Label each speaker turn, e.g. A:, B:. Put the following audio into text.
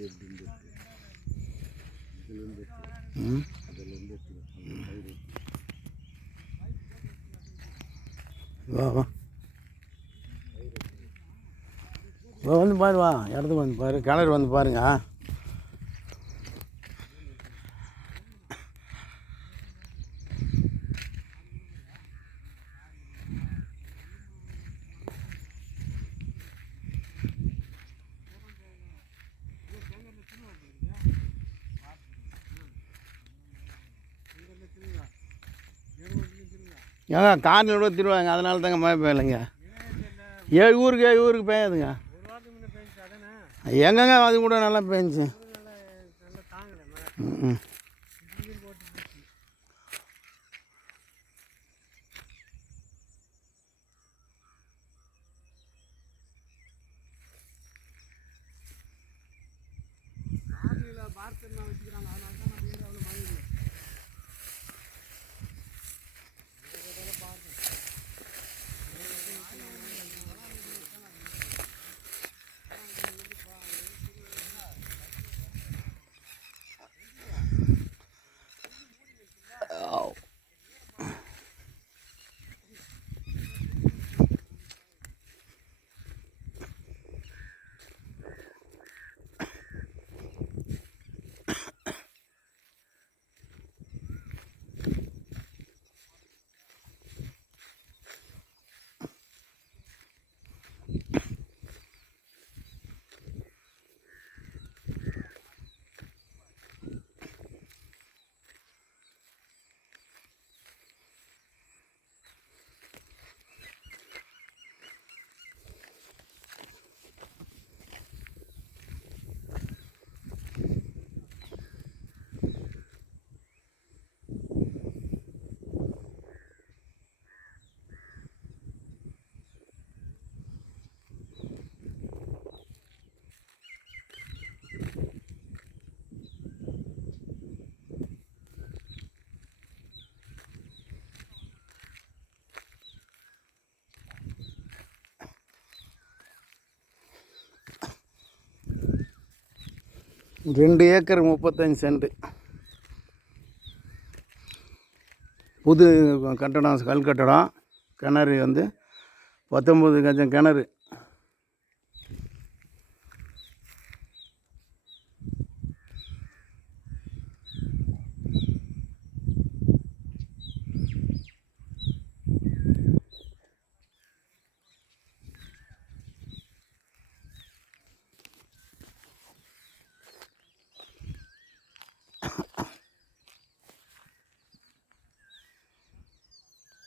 A: எப்படின்னு இதுலேருந்து அதுலேருந்து
B: வா வா. வா வந்து பாரு வா. இடத்துக்கு வந்து பாரு. கிணறு வந்து பாருங்க ஏங்க காரில் கூட திருவாங்க அதனால தாங்க மழை பெய்யலைங்க. ஏழு ஊருக்கு ஏழு ஊருக்கு பெய்யாதுங்க. எங்கங்க அது கூட நல்லா பெஞ்சுச்சு. ம் ரெண்டு ஏக்கர் முப்பத்தஞ்சு சென்ட். புது கட்டடம் கல் கட்டடம். கிணறு வந்து பத்தொம்பது கஜம் கிணறு.